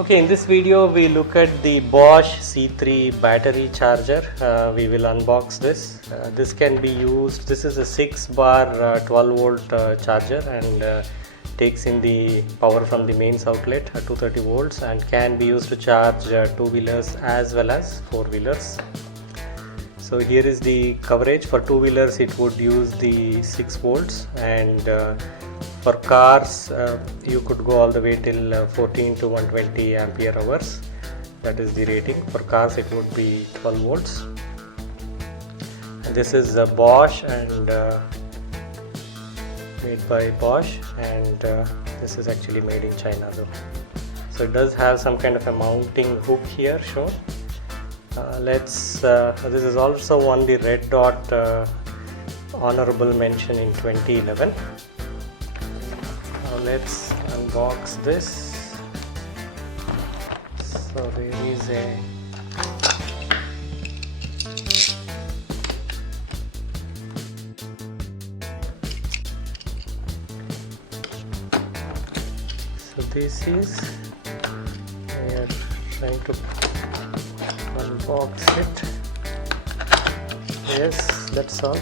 Okay, in this video we look at the Bosch C3 battery charger. We will unbox this. This can be used, this is a 6 bar 12 volt charger and takes in the power from the mains outlet at 230 volts and can be used to charge two-wheelers as well as four-wheelers. So here is the coverage. For two-wheelers it would use the 6 volts and for cars you could go all the way till 14 to 120 ampere hours. That is the rating. For cars it would be 12 volts. And this is Bosch and made by Bosch, and this is actually made in China though. So it does have some kind of a mounting hook here shown. This is also won the Red Dot honorable mention in 2011. Now let's unbox this. So there is a this is, we are trying to unbox it. Yes, that's all.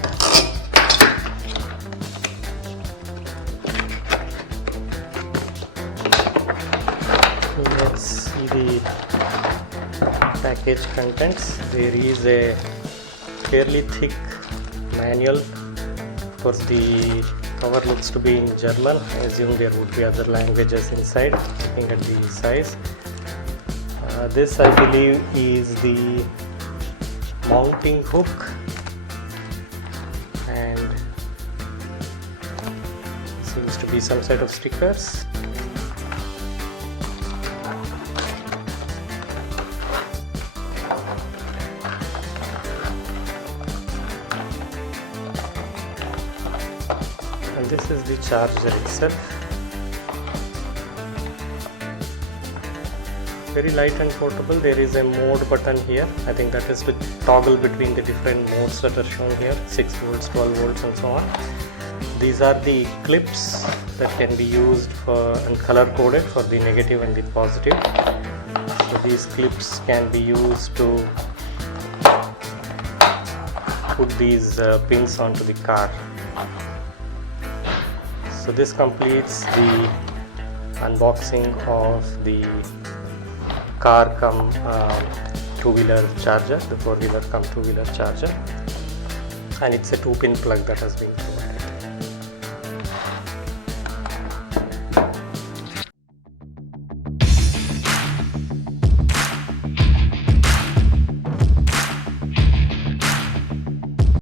Let's see the package contents. There is a fairly thick manual. Of course, the cover looks to be in German. I assume there would be other languages inside, looking at the size. This I believe is the mounting hook, and seems to be some set of stickers. And this is the charger itself. Very light and portable. There is a mode button here. I think that is to toggle between the different modes that are shown here, 6 volts, 12 volts and so on. These are the clips that can be used for and color coded for the negative and the positive. So these clips can be used to put these pins onto the car. So this completes the unboxing of the car cum two-wheeler charger, the four-wheeler cum two-wheeler charger, and it's a 2-pin plug that has been provided.